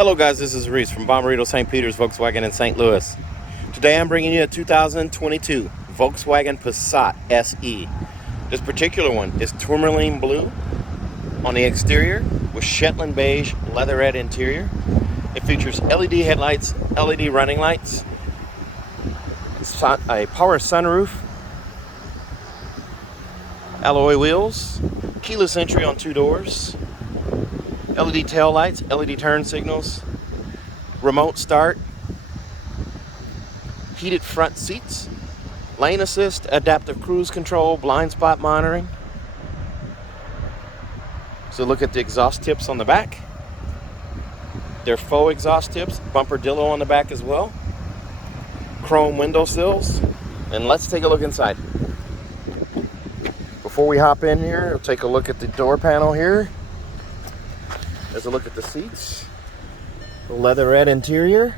Hello guys, this is Reese from Bommarito St. Peter's Volkswagen in St. Louis. Today I'm bringing you a 2022 Volkswagen Passat SE. This particular one is tourmaline blue on the exterior with Shetland beige leatherette interior. It features LED headlights, LED running lights, a power sunroof, alloy wheels, keyless entry on 2 doors, LED tail lights, LED turn signals, remote start, heated front seats, lane assist, adaptive cruise control, blind spot monitoring. So look at the exhaust tips on the back. They're faux exhaust tips, bumper dillo on the back as well, chrome window sills, and let's take a look inside. Before we hop in here, we'll take a look at the door panel here. There's a look at the seats, the leatherette interior.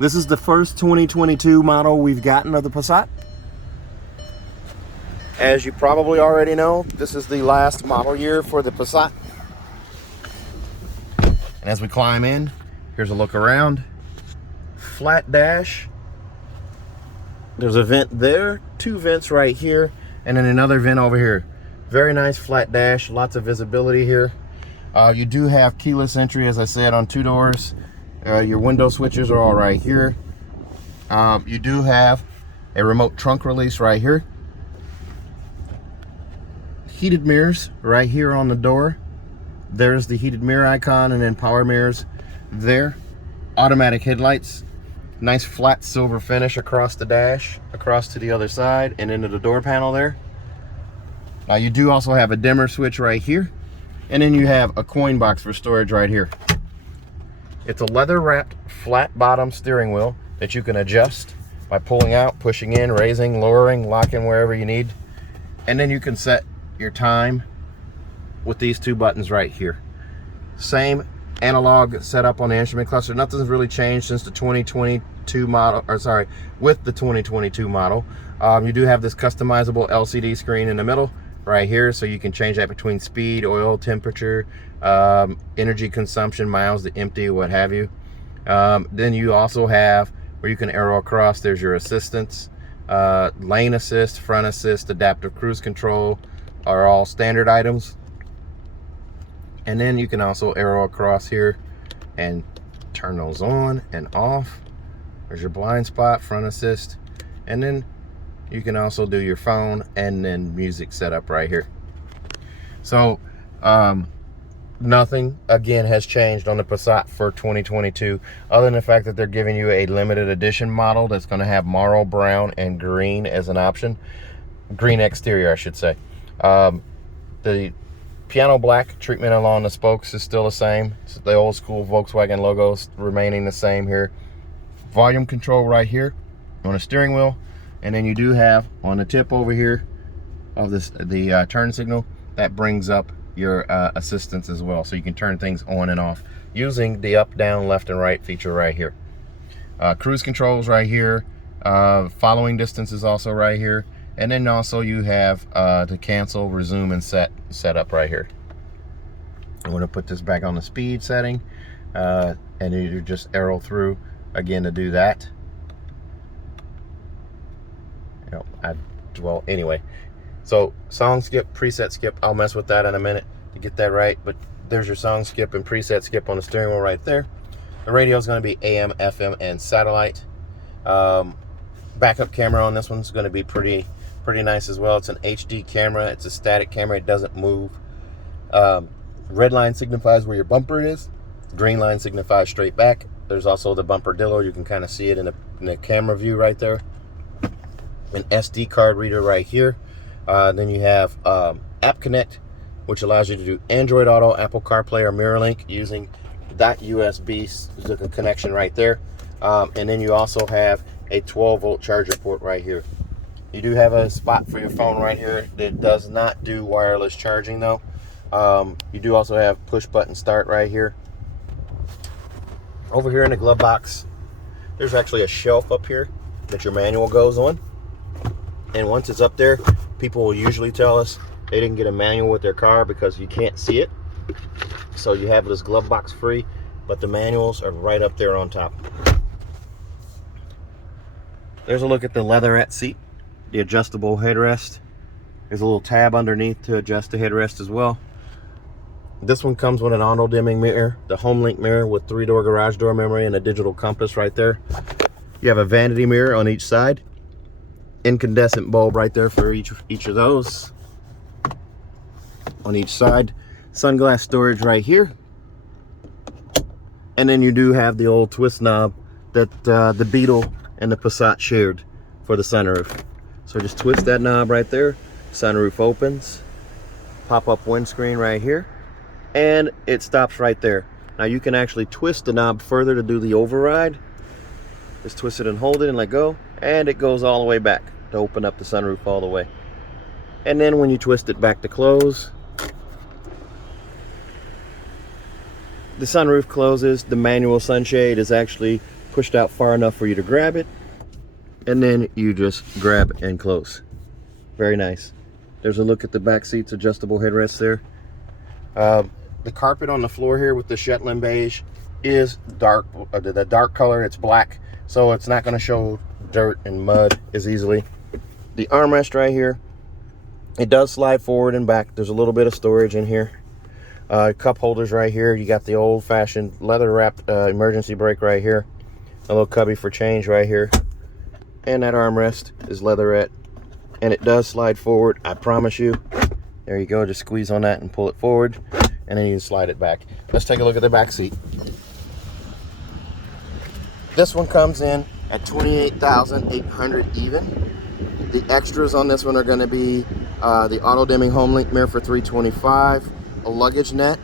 This is the first 2022 model we've gotten of the Passat. As you probably already know, this is the last model year for the Passat. And as we climb in, here's a look around. Flat dash. There's a vent there, 2 vents right here, and then another vent over here. Very nice flat dash, lots of visibility here. You do have keyless entry, as I said, on 2 doors. Your window switches are all right here. You do have a remote trunk release right here. Heated mirrors right here on the door. There's the heated mirror icon, and then power mirrors there. Automatic headlights. Nice flat silver finish across the dash, across to the other side, and into the door panel there. You do also have a dimmer switch right here. And then you have a coin box for storage right here. It's a leather wrapped flat bottom steering wheel that you can adjust by pulling out, pushing in, raising, lowering, locking wherever you need. And then you can set your time with these 2 buttons right here. Same analog setup on the instrument cluster. Nothing's really changed since the 2022 model, or sorry, with the 2022 model. You do have this customizable LCD screen in the middle right here, so you can change that between speed, oil, temperature, energy consumption, miles to empty, what have you. Then you also have where you can arrow across. There's your assistance, lane assist, front assist, adaptive cruise control are all standard items. And then you can also arrow across here and turn those on and off. There's your blind spot, front assist, and then you can also do your phone and then music setup right here. So nothing again has changed on the Passat for 2022, other than the fact that they're giving you a limited edition model that's going to have marl brown and green as an option. Green exterior, I should say. The piano black treatment along the spokes is still the same. It's the old school Volkswagen logos remaining the same here. Volume control right here on the steering wheel. And then you do have on the tip over here of this the turn signal that brings up your assistance as well, so you can turn things on and off using the up, down, left, and right feature right here. Cruise controls right here. Following distance is also right here, and then also you have to cancel, resume, and set up right here. I'm going to put this back on the speed setting, and you just arrow through again to do that. Well, anyway, so song skip, preset skip, I'll mess with that in a minute to get that right, but there's your song skip and preset skip on the steering wheel right there. The radio is going to be AM, FM, and satellite. Backup camera on this one's going to be pretty nice as well. It's an HD camera. It's a static camera. It doesn't move. Red line signifies where your bumper is. Green line signifies straight back. There's also the bumper dillo. You can kind of see it in the camera view right there. An SD card reader right here. Then you have App Connect, which allows you to do Android Auto, Apple CarPlay, or MirrorLink using that USB connection right there. And then you also have a 12-volt charger port right here. You do have a spot for your phone right here that does not do wireless charging though. You do also have push button start right here. Over here in the glove box, there's actually a shelf up here that your manual goes on. And once it's up there, people will usually tell us they didn't get a manual with their car because you can't see it. So you have this glove box free, but the manuals are right up there on top. There's a look at the leatherette seat, the adjustable headrest. There's a little tab underneath to adjust the headrest as well. This one comes with an auto dimming mirror, the HomeLink mirror with 3-door garage door memory and a digital compass right there. You have a vanity mirror on each side, incandescent bulb right there for each of those on each side, sunglass storage right here, and then you do have the old twist knob that the Beetle and the Passat shared for the sunroof. So just twist that knob right there, sunroof opens, pop-up windscreen right here, and it stops right there. Now you can actually twist the knob further to do the override. Just twist it and hold it and let go, and it goes all the way back to open up the sunroof all the way. And then when you twist it back to close, the sunroof closes. The manual sunshade is actually pushed out far enough for you to grab it, and then you just grab and close. Very nice. There's a look at the back seats, adjustable headrests there. The carpet on the floor here with the Shetland beige is dark, the dark color. It's black, so it's not going to show dirt and mud as easily. The armrest right here, it does slide forward and back. There's a little bit of storage in here. Cup holders right here. You got the old-fashioned leather-wrapped emergency brake right here. A little cubby for change right here. And that armrest is leatherette. And it does slide forward, I promise you. There you go. Just squeeze on that and pull it forward. And then you can slide it back. Let's take a look at the back seat. This one comes in at $28,800 even. The extras on this one are going to be the auto-dimming HomeLink mirror for $325, a luggage net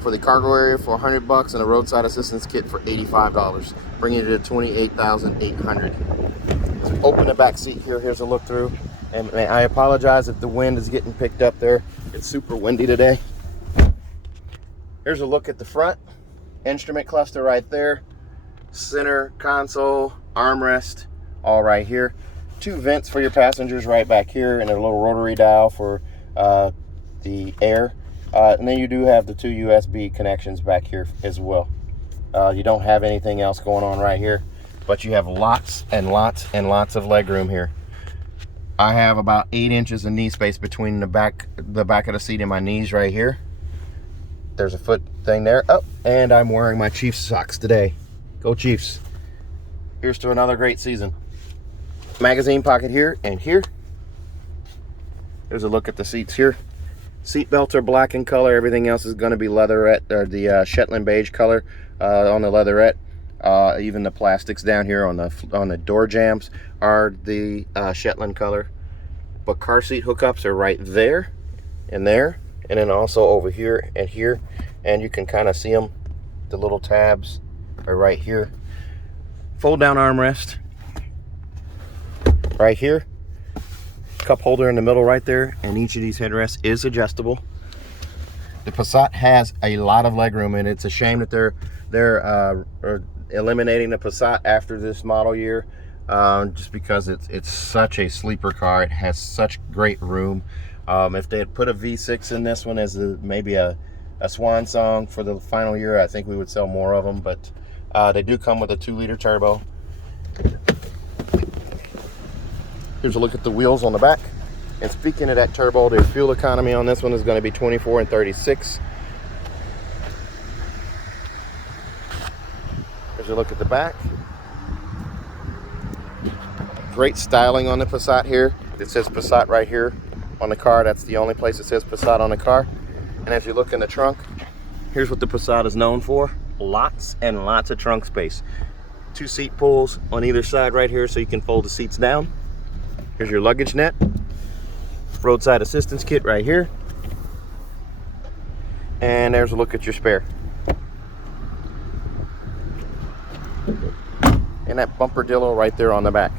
for the cargo area for $100, and a roadside assistance kit for $85, bringing it to $28,800. So open the back seat here. Here's a look through. And I apologize if the wind is getting picked up there. It's super windy today. Here's a look at the front. Instrument cluster right there. Center console, armrest, all right here. 2 vents for your passengers right back here, and a little rotary dial for the air. And then you do have the 2 USB connections back here as well. You don't have anything else going on right here, but you have lots and lots and lots of leg room here. I have about 8 inches of knee space between the back of the seat and my knees right here. There's a foot thing there. Oh, and I'm wearing my Chiefs socks today. Go Chiefs. Here's to another great season. Magazine pocket here and here. There's a look at the seats here. Seat belts are black in color. Everything else is going to be leatherette, or the Shetland beige color on the leatherette. Even the plastics down here on the door jambs are the Shetland color. But car seat hookups are right there and there, and then also over here and here, and you can kind of see them. The little tabs are right here. Fold down armrest right here. Cup holder in the middle right there, and each of these headrests is adjustable. The Passat has a lot of legroom, and it's a shame that they're eliminating the Passat after this model year, just because it's such a sleeper car. It has such great room. If they had put a V6 in this one as maybe a swan song for the final year, I think we would sell more of them. But they do come with a 2-liter turbo. Here's a look at the wheels on the back. And speaking of that turbo, the fuel economy on this one is going to be 24 and 36. Here's a look at the back. Great styling on the Passat here. It says Passat right here on the car. That's the only place it says Passat on the car. And as you look in the trunk, here's what the Passat is known for. Lots and lots of trunk space. 2 seat pulls on either side right here so you can fold the seats down. Here's your luggage net. Roadside assistance kit right here. And there's a look at your spare. And that bumper dillo right there on the back.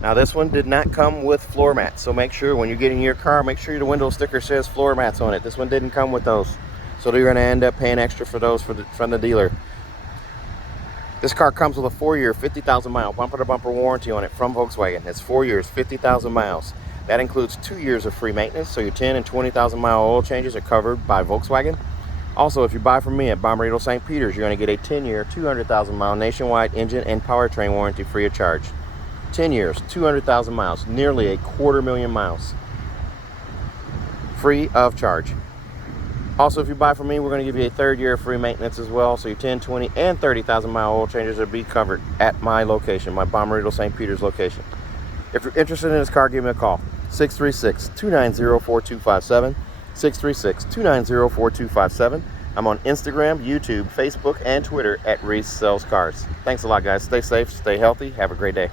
Now this one did not come with floor mats, so make sure when you get in your car, make sure the window sticker says floor mats on it. This one didn't come with those, so you're going to end up paying extra for those from the dealer. This car comes with a 4-year, 50,000 mile bumper-to-bumper warranty on it from Volkswagen. It's 4 years, 50,000 miles. That includes 2 years of free maintenance, so your 10 and 20,000 mile oil changes are covered by Volkswagen. Also, if you buy from me at Bommarito St. Peter's, you're going to get a 10-year, 200,000-mile nationwide engine and powertrain warranty free of charge. 10 years, 200,000 miles, nearly a 250,000 miles. Free of charge. Also, if you buy from me, we're going to give you a 3rd year of free maintenance as well. So your 10, 20, and 30,000 mile oil changes will be covered at my location, my Bommarito St. Peter's location. If you're interested in this car, give me a call. 636-290-4257. 636-290-4257. I'm on Instagram, YouTube, Facebook, and Twitter at Reese Sells Cars. Thanks a lot, guys. Stay safe, stay healthy. Have a great day.